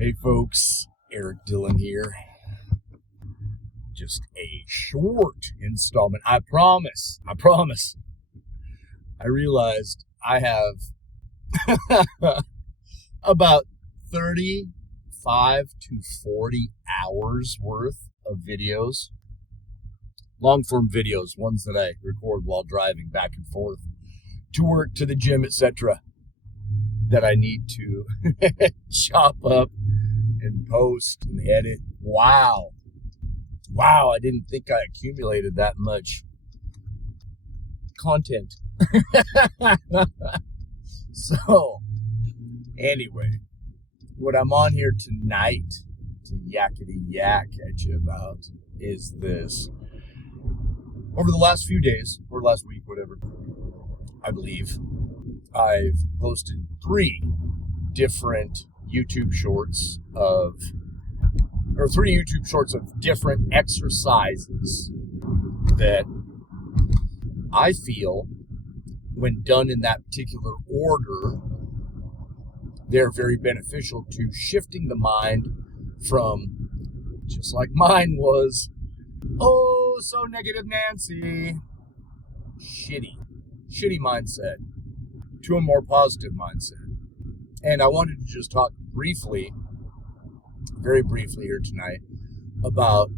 Hey folks, Eric Dillon here. Just a short installment. I promise. I realized I have about 35 to 40 hours worth of videos. Long-form videos, ones that I record while driving back and forth to work, to the gym, etc., that I need to chop up and post and edit. Wow, I didn't think I accumulated that much content. So, anyway, what I'm on here tonight to yakety yak at you about is this. Over the last few days, or last week, whatever, I believe, I've posted 3 different YouTube shorts of different exercises that I feel, when done in that particular order, they're very beneficial to shifting the mind from, just like mine was, oh, so negative Nancy, shitty mindset, to a more positive mindset. And I wanted to just talk very briefly here tonight, about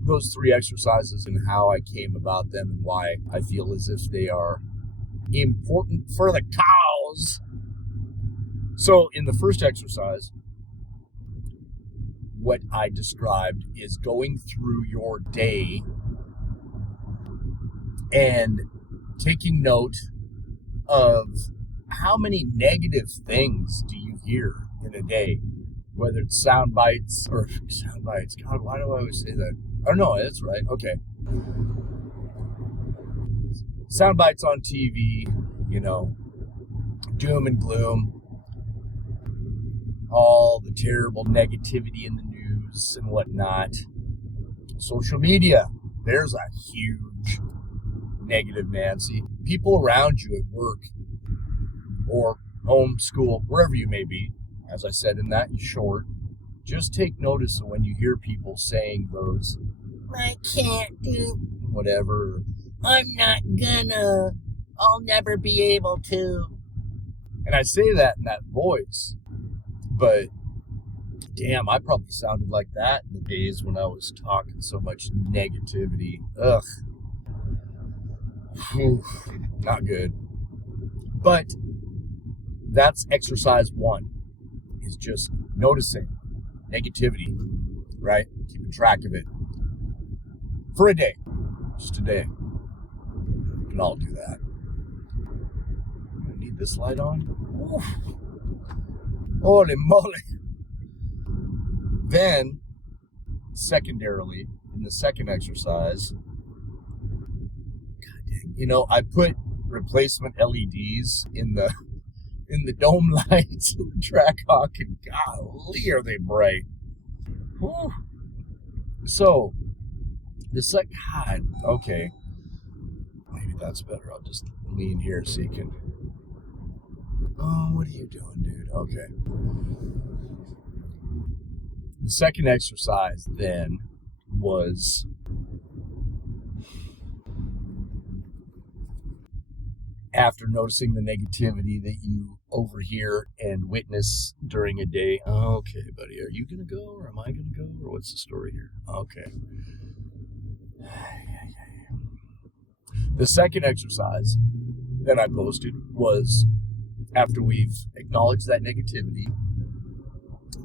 those 3 exercises and how I came about them and why I feel as if they are important for the cause. So in the first exercise, what I described is going through your day and taking note of how many negative things do you hear in a day, whether it's sound bites. God, why do I always say that? Oh no, that's right. Okay. Sound bites on TV, doom and gloom, all the terrible negativity in the news and whatnot. Social media, there's a huge negative Nancy. People around you at work or home, school, wherever you may be, as I said in that short, just take notice of when you hear people saying those, I can't do whatever, I'm not gonna, I'll never be able to. And I say that in that voice, but damn, I probably sounded like that in the days when I was talking so much negativity. Ugh. Whew. Not good. But that's exercise 1, is just noticing negativity, right? Keeping track of it for a day, just a day. We can all do that. I need this light on. Oof. Holy moly. Then, secondarily, in the second exercise, God dang, I put replacement LEDs in the dome lights of the track hawk, and golly, are they bright. Whew. So, okay, maybe that's better. I'll just lean here so you can, oh, what are you doing, dude? Okay. The second exercise then was after noticing the negativity that you overhear and witness during a day. Okay, buddy, are you going to go or am I going to go, or what's the story here? Okay. The second exercise that I posted was, after we've acknowledged that negativity,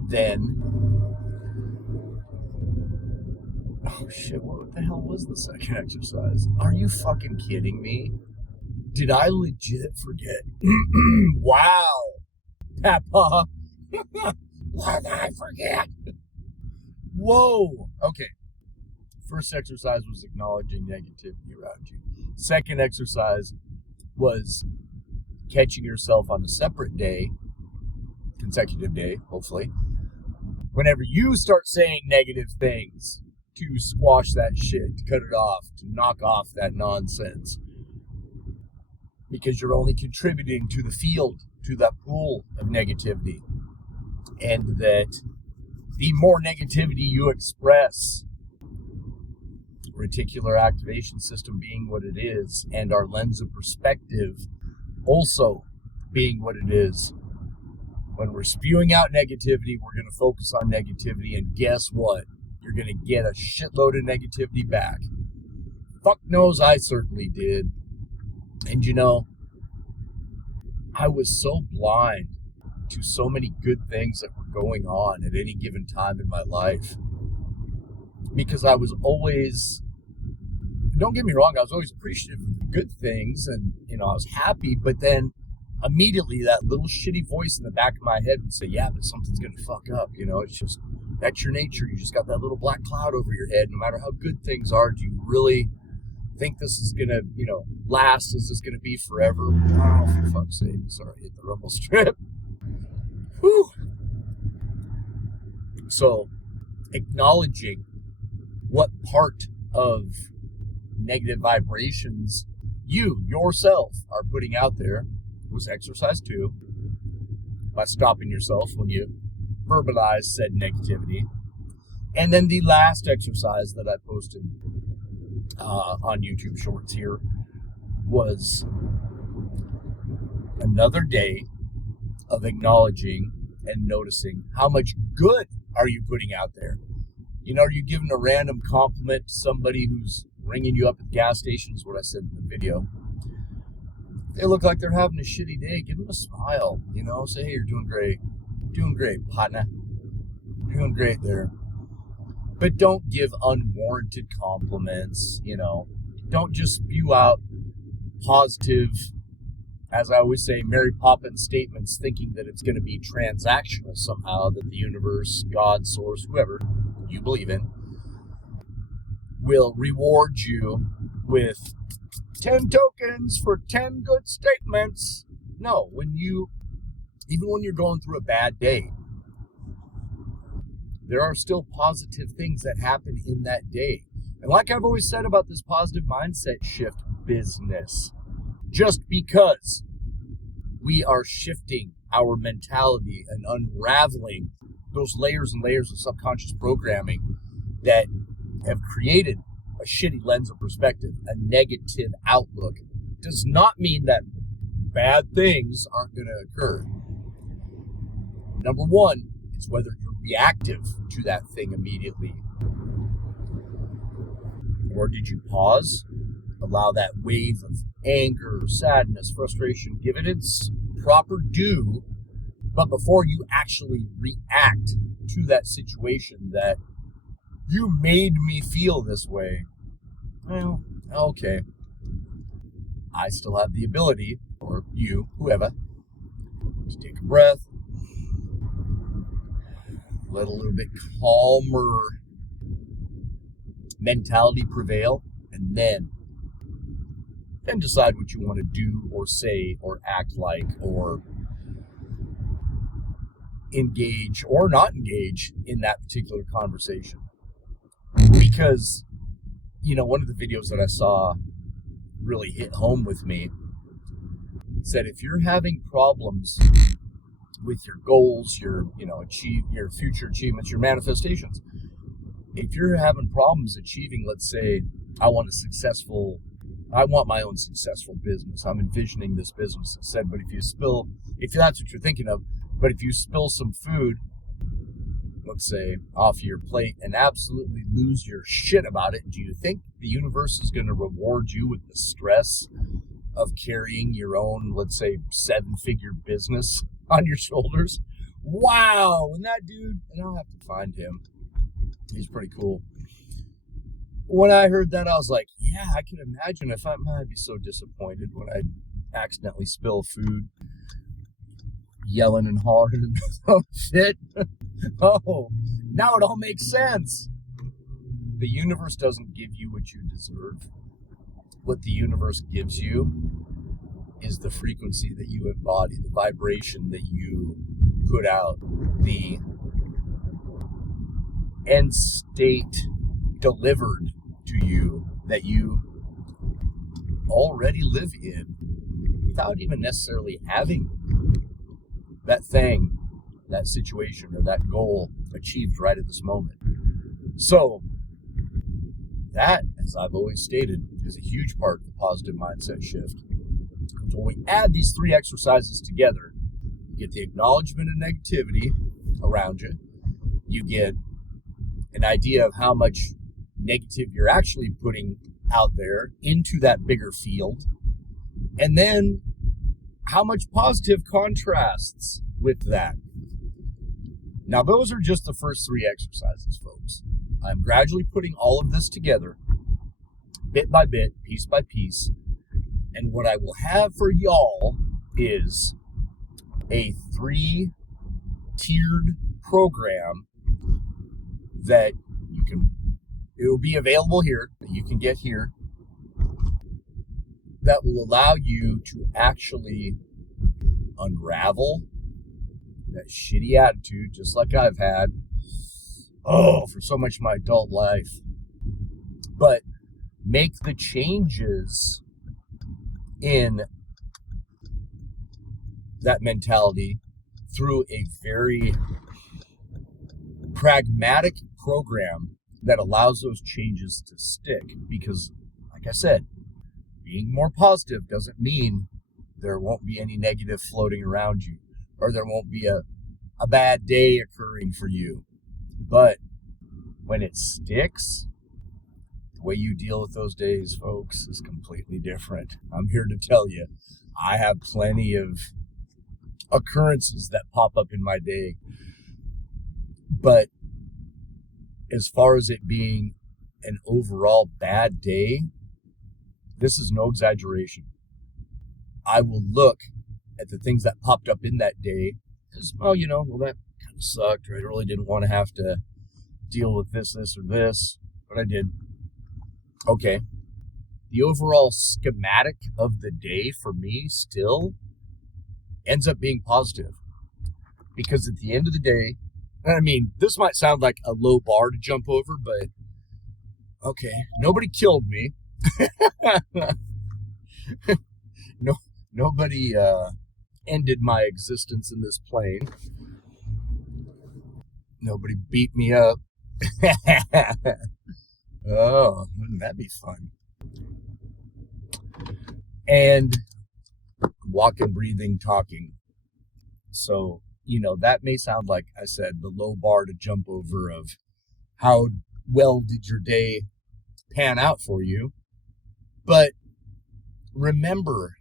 then, oh shit, what the hell was the second exercise? Are you fucking kidding me? Did I legit forget? Wow. Papa. Why did I forget? Whoa. Okay. First exercise was acknowledging negativity around you. Second exercise was catching yourself on a separate day, consecutive day, hopefully, whenever you start saying negative things, to squash that shit, to cut it off, to knock off that nonsense. Because you're only contributing to the field, to that pool of negativity. and that the more negativity you express, reticular activation system being what it is, and our lens of perspective also being what it is, when we're spewing out negativity, we're going to focus on negativity, and guess what? You're going to get a shitload of negativity back. Fuck knows I certainly did. And you know, I was so blind to so many good things that were going on at any given time in my life, because I was always, don't get me wrong, I was always appreciative of the good things, and you know, I was happy, but then immediately that little shitty voice in the back of my head would say, yeah, but something's going to fuck up. You know, it's just, that's your nature. You just got that little black cloud over your head. No matter how good things are, do you really think this is going to, you know, last? Is this going to be forever? Oh, for fuck's sake. Sorry, I hit the rumble strip. Whew. So, acknowledging what part of negative vibrations you, yourself, are putting out there was exercise 2, by stopping yourself when you verbalize said negativity. And then the last exercise that I posted on YouTube Shorts here was another day of acknowledging and noticing how much good are you putting out there. You know, are you giving a random compliment to somebody who's ringing you up at the gas station, is what I said in the video. They look like they're having a shitty day. Give them a smile, you know, say, hey, you're doing great. Doing great, partner. Doing great there. But don't give unwarranted compliments, you know. Don't just spew out positive, as I always say, Mary Poppins statements, thinking that it's going to be transactional somehow, that the universe, God, source, whoever you believe in, will reward you with 10 tokens for 10 good statements. No, even when you're going through a bad day, there are still positive things that happen in that day. And like I've always said about this positive mindset shift business, just because we are shifting our mentality and unraveling those layers and layers of subconscious programming that have created a shitty lens of perspective, a negative outlook, does not mean that bad things aren't going to occur. Number one, it's whether you're reactive to that thing immediately. Or did you pause, allow that wave of anger, sadness, frustration, give it its proper due, but before you actually react to that situation that you made me feel this way, well, okay. I still have the ability, or you, whoever, to take a breath, let a little bit calmer mentality prevail, and then decide what you want to do or say or act like or engage or not engage in that particular conversation. Because, you know, one of the videos that I saw really hit home with me. It said, if you're having problems with your goals, your future achievements, your manifestations, if you're having problems achieving, let's say, I want my own successful business. I'm envisioning this business. It said, but if that's what you're thinking of, but if you spill some food, let's say, off your plate and absolutely lose your shit about it, do you think the universe is going to reward you with the stress of carrying your own, let's say, 7-figure business on your shoulders? Wow. And that dude, and I'll have to find him. He's pretty cool. When I heard that, I was like, yeah, I can imagine if I'd be so disappointed when I accidentally spill food, yelling and hollering and oh shit. Oh, now it all makes sense. The universe doesn't give you what you deserve. What the universe gives you is the frequency that you embody, the vibration that you put out, the end state delivered to you that you already live in without even necessarily having that thing that situation or that goal achieved right at this moment. So that, as I've always stated, is a huge part of the positive mindset shift. When we add these 3 exercises together, you get the acknowledgement of negativity around you. You get an idea of how much negative you're actually putting out there into that bigger field. And then how much positive contrasts with that. Now, those are just the first 3 exercises, folks. I'm gradually putting all of this together, bit by bit, piece by piece. And what I will have for y'all is a 3-tiered program that it will be available here, that you can get here, that will allow you to actually unravel that shitty attitude, just like I've had, for so much of my adult life, but make the changes in that mentality through a very pragmatic program that allows those changes to stick. Because, like I said, being more positive doesn't mean there won't be any negative floating around you, or there won't be a bad day occurring for you. But when it sticks, the way you deal with those days, folks, is completely different. I'm here to tell you, I have plenty of occurrences that pop up in my day. But as far as it being an overall bad day, this is no exaggeration. I will look at the things that popped up in that day as, that kind of sucked, or I really didn't want to have to deal with this, or this, but I did. Okay. The overall schematic of the day for me still ends up being positive. Because at the end of the day, this might sound like a low bar to jump over, but okay, nobody killed me. Nobody ended my existence in this plane. Nobody beat me up. Oh, wouldn't that be fun? And walking, breathing, talking. So, that may sound like, I said, the low bar to jump over of how well did your day pan out for you. But remember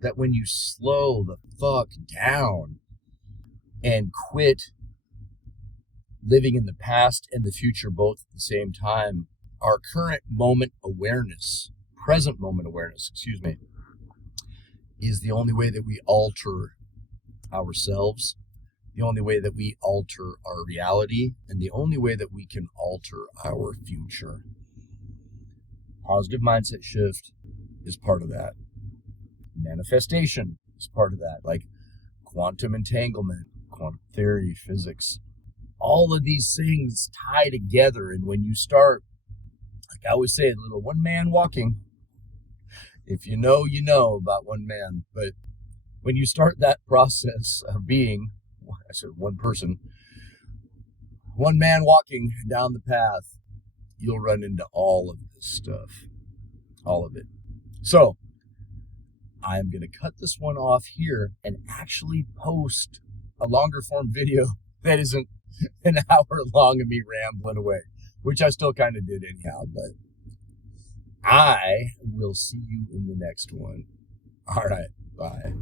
that when you slow the fuck down and quit living in the past and the future both at the same time, our present moment awareness, is the only way that we alter ourselves, the only way that we alter our reality, and the only way that we can alter our future. Positive mindset shift is part of that. Manifestation is part of that, like quantum entanglement, quantum theory, physics. All of these things tie together, and when you start, like I always say, a little one man walking. If you know, you know about one man. But when you start that process of being, I said one person, one man walking down the path, you'll run into all of this stuff. All of it. So, I'm going to cut this one off here and actually post a longer form video that isn't an hour long of me rambling away, which I still kind of did anyhow, but I will see you in the next one. All right, bye.